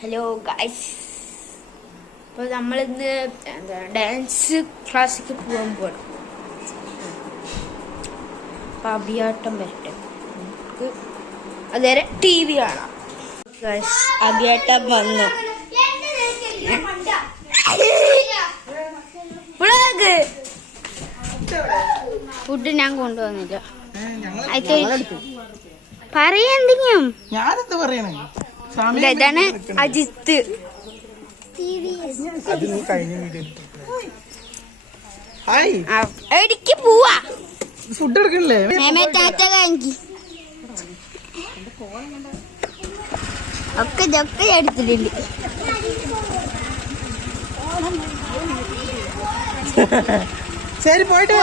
Hello guys, അപ്പോൾ നമ്മളിന്ന് dance ക്ലാസ്സിലേക്ക് പോകാൻ പോകണം. അപ്പോൾ അഭിയാട്ടം വരട്ടെ, നമുക്ക് അതുവരെ TV കാണാം. ഗൈസ്, അഭിയാട്ടം വന്നു. ഫുഡ് ഞാൻ കൊണ്ടുവന്നില്ല. പറയാന്തെങ്കിലും ഇതാണ് അജിത്ത്. എവിടേക്ക് പോവാ? ഫുഡ് എടുക്കണില്ലേ? ഒക്കെ ഇതൊക്കെ എടുത്തിട്ടുണ്ട്. ശരി, പോയിട്ട്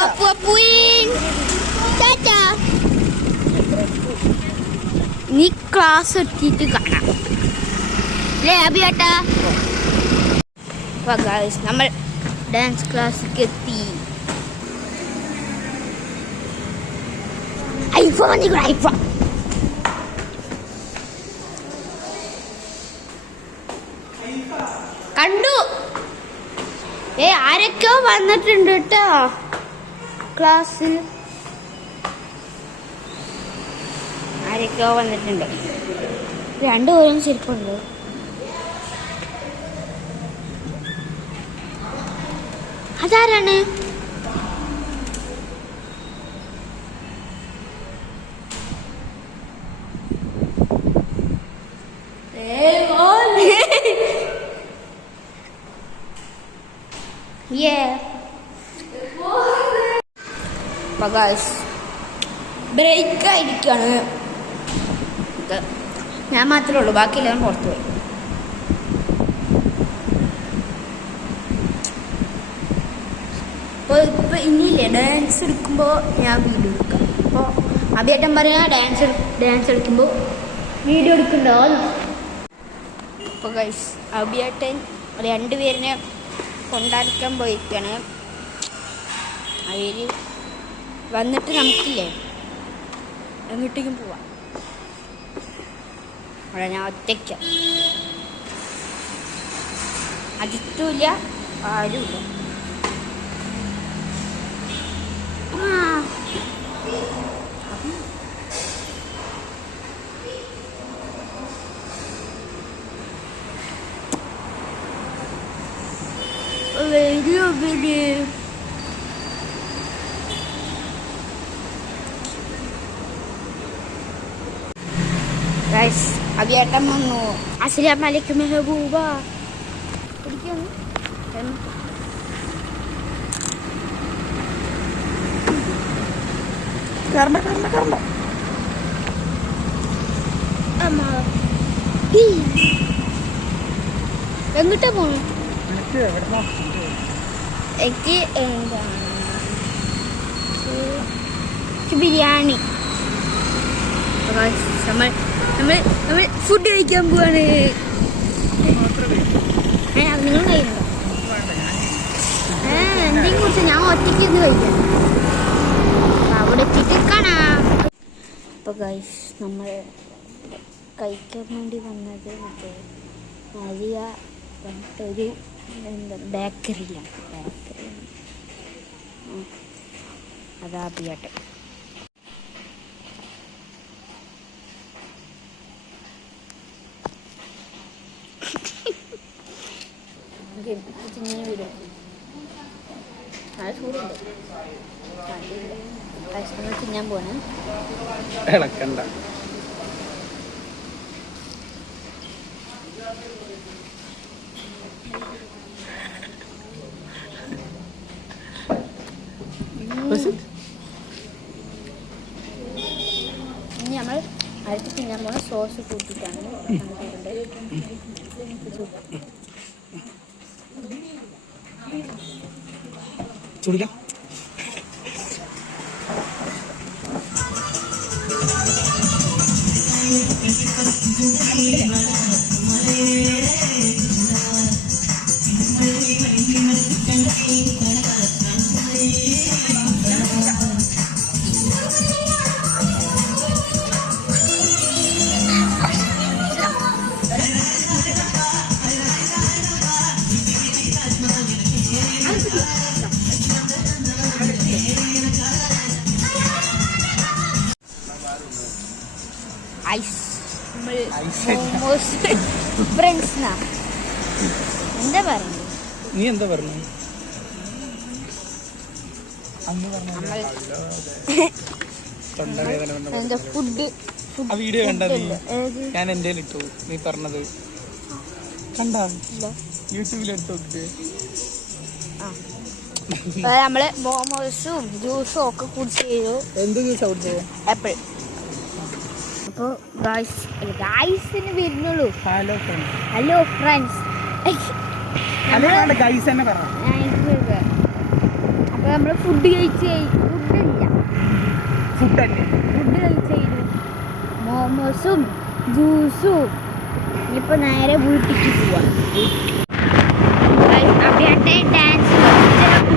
നീ ക്ലാസ് എത്തിയിട്ട് കാണാം അല്ലേ അഭിയേട്ടാ? നമ്മൾ ഡാൻസ് ക്ലാസ്സിലേക്ക് എത്തി. ഐഫോൺ കണ്ടു. ആരൊക്കെയോ വന്നിട്ടുണ്ട് കേട്ടോ ക്ലാസ്സിൽ. ആരൊക്കെയോ വന്നിട്ടുണ്ട്. രണ്ടുപേരും ശരിക്കുണ്ട്. അതാരാണ്? ബ്രേക്ക് ആയിരിക്കാണ്. ഞാൻ മാത്രമേ ഉള്ളൂ, ബാക്കിയെല്ലാം പുറത്തു പോയി. അപ്പോൾ ഇപ്പം ഇനിയില്ലേ ഡാൻസ് എടുക്കുമ്പോൾ ഞാൻ വീഡിയോ എടുക്കാം. അപ്പോൾ അഭിയേട്ടൻ പറയാ ഡാൻസ് എടുക്കുമ്പോൾ വീഡിയോ എടുക്കണ്ടോ. അപ്പോൾ ഗൈസ്, അഭിയേട്ടൻ രണ്ടുപേരിനെ കൊണ്ടാടിക്കാൻ പോയിക്കാണ്. അവർ വന്നിട്ട് നമുക്കില്ലേ എങ്ങോട്ടേക്കും പോവാം. അവിടെ ഞാൻ ഒറ്റയ്ക്ക, അജിത്തുമില്ല, ആരുമില്ല. ഗൈസ്, അഭിയേട്ടൻ വന്നു. അസ്സലാമു അലൈക്കും മെഹബൂബ. പിടിക്കുന്നു എങ്ങോട്ടാ പോണു? എനിക്ക് ബിരിയാണി. നമ്മൾ ഫുഡ് കഴിക്കാൻ പോവാണ്. നിങ്ങൾ കഴിയുന്നുണ്ടോ? എന്തെങ്കിലും കുറിച്ച് ഞാൻ ഒറ്റയ്ക്ക് ഇരുന്ന് കഴിക്കാം. അവിടെ എത്തിയിട്ട് കാണാം. അപ്പോൾ ഗൈസ്, നമ്മൾ കഴിക്കാൻ വേണ്ടി വന്നത് മറ്റേ മരിയ പറഞ്ഞിട്ടൊരു ബേക്കറിയിലാണ്. അതാ അഭിയാട്ടെ. ചിങ്ങനെ വീടും നല്ല ചൂടുണ്ട്. കഷ്ണങ്ങൾ തിന്നാൻ പോവാണ്. ഇളക്കണ്ട. ഇനി നമ്മൾ അടുത്ത് തിന്നാൻ പോണ സോസ് കൂട്ടിയിട്ടാണ്. ചുടിക്കാം. ഫ്രണ്ട്സ് എന്താ പറയുന്നത്? നീ എന്താ പറഞ്ഞു? ഫുഡ് ആ വീഡിയോ കണ്ട നീ? ഞാൻ എന്റെ ഇട്ടു നീ പറഞ്ഞത് കണ്ട യൂട്യൂബിലെടുത്ത് നോക്കിട്ട്. നമ്മള് മോമോസും ജ്യൂസും ഒക്കെ കുടിച്ച് ചെയ്തു. എന്ത് ജ്യൂസ് കുടിച്ചത്? ആപ്പിൾ. അപ്പോൾ ഗായ്സിന് വരുന്നുള്ളൂ. Hello friends. Hello friends. Guys തന്നെ പറ. അപ്പോൾ നമ്മൾ ഫുഡ് കഴിച്ച് ഫുഡ് കഴിച്ചു മോമോസും ജ്യൂസും. ഇനിയിപ്പോൾ നേരെ വീട്ടിലേക്ക് പോവാം. അവിടെയാട്ടെ ഡാൻസ്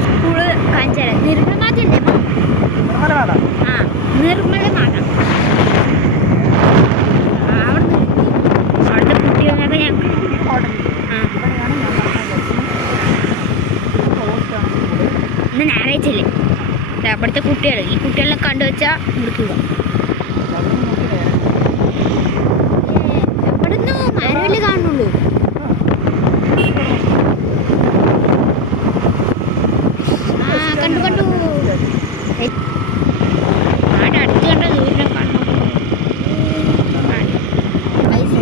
സ്കൂള് കാണിച്ചാൽ നിർമ്മലമാതല്ലേ? ആ നിർമ്മലമാത. അവിടെ കുട്ടികളൊക്കെ ഞാൻ ഇന്ന് ഞായറാഴ്ചല്ലേ? അവിടുത്തെ കുട്ടികൾ ഈ കുട്ടികളെ കണ്ടുവച്ചാൽ മുറിക്കുക. എവിടുന്ന് മരവില് കാണുള്ളൂ. കണ്ടു കണ്ടു ആടെ അടുത്ത് കണ്ട ദൂരം കണ്ടു.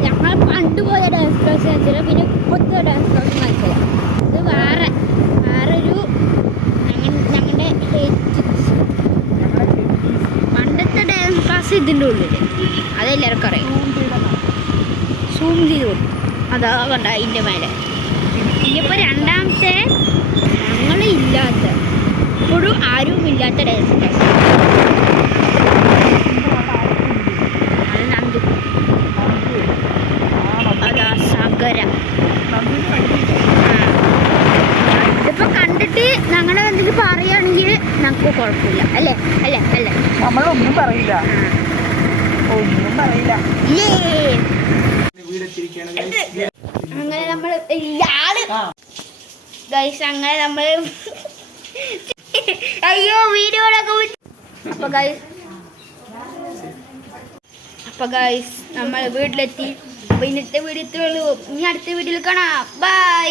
ഞങ്ങൾ പണ്ട് പോയ ഡാൻസ് ക്ലാസ് കാണിച്ചില്ല, പിന്നെ ഇപ്പോഴത്തെ ഡാൻസ് ക്ലാസ് കാണിച്ചില്ല. ഇത് വേറൊരു ഞങ്ങളുടെ പണ്ടത്തെ ഡാൻസ് ക്ലാസ് ഇതിൻ്റെ ഉള്ളിൽ അതെല്ലാവർക്കും അറിയാം. സൂം ചെയ്ത് കൊടുത്തു അതാ കണ്ട അതിൻ്റെ മേലെ. ഇനിയിപ്പോൾ രണ്ടാമത്തെ ഞങ്ങളില്ലാത്ത ഇപ്പോഴും ആരും ഇല്ലാത്ത ഡാൻസ് ക്ലാസ് അത് നന്ദു. അതാ സകര. ഇതിപ്പോൾ കണ്ടിട്ട് ഞങ്ങളെ എന്തെങ്കിലും പറയുകയാണെങ്കിൽ ഞങ്ങൾക്ക് കുഴപ്പമില്ല അല്ലേ? അല്ലേ അല്ലേ? നമ്മളൊന്നും പറയില്ല, ഒന്നും പറയില്ല. അങ്ങനെ നമ്മൾ ഗൈസ് അങ്ങനെ നമ്മൾ അയ്യോ വീഡിയോകളൊക്കെ. അപ്പൊ ഗൈസ് നമ്മൾ വീട്ടിലെത്തി. അപ്പൊ ഇന്നത്തെ വീഡിയോ ഇത്രേ ഉള്ളൂ. ഇനി അടുത്ത വീഡിയോയിൽ കാണാം. ബൈ.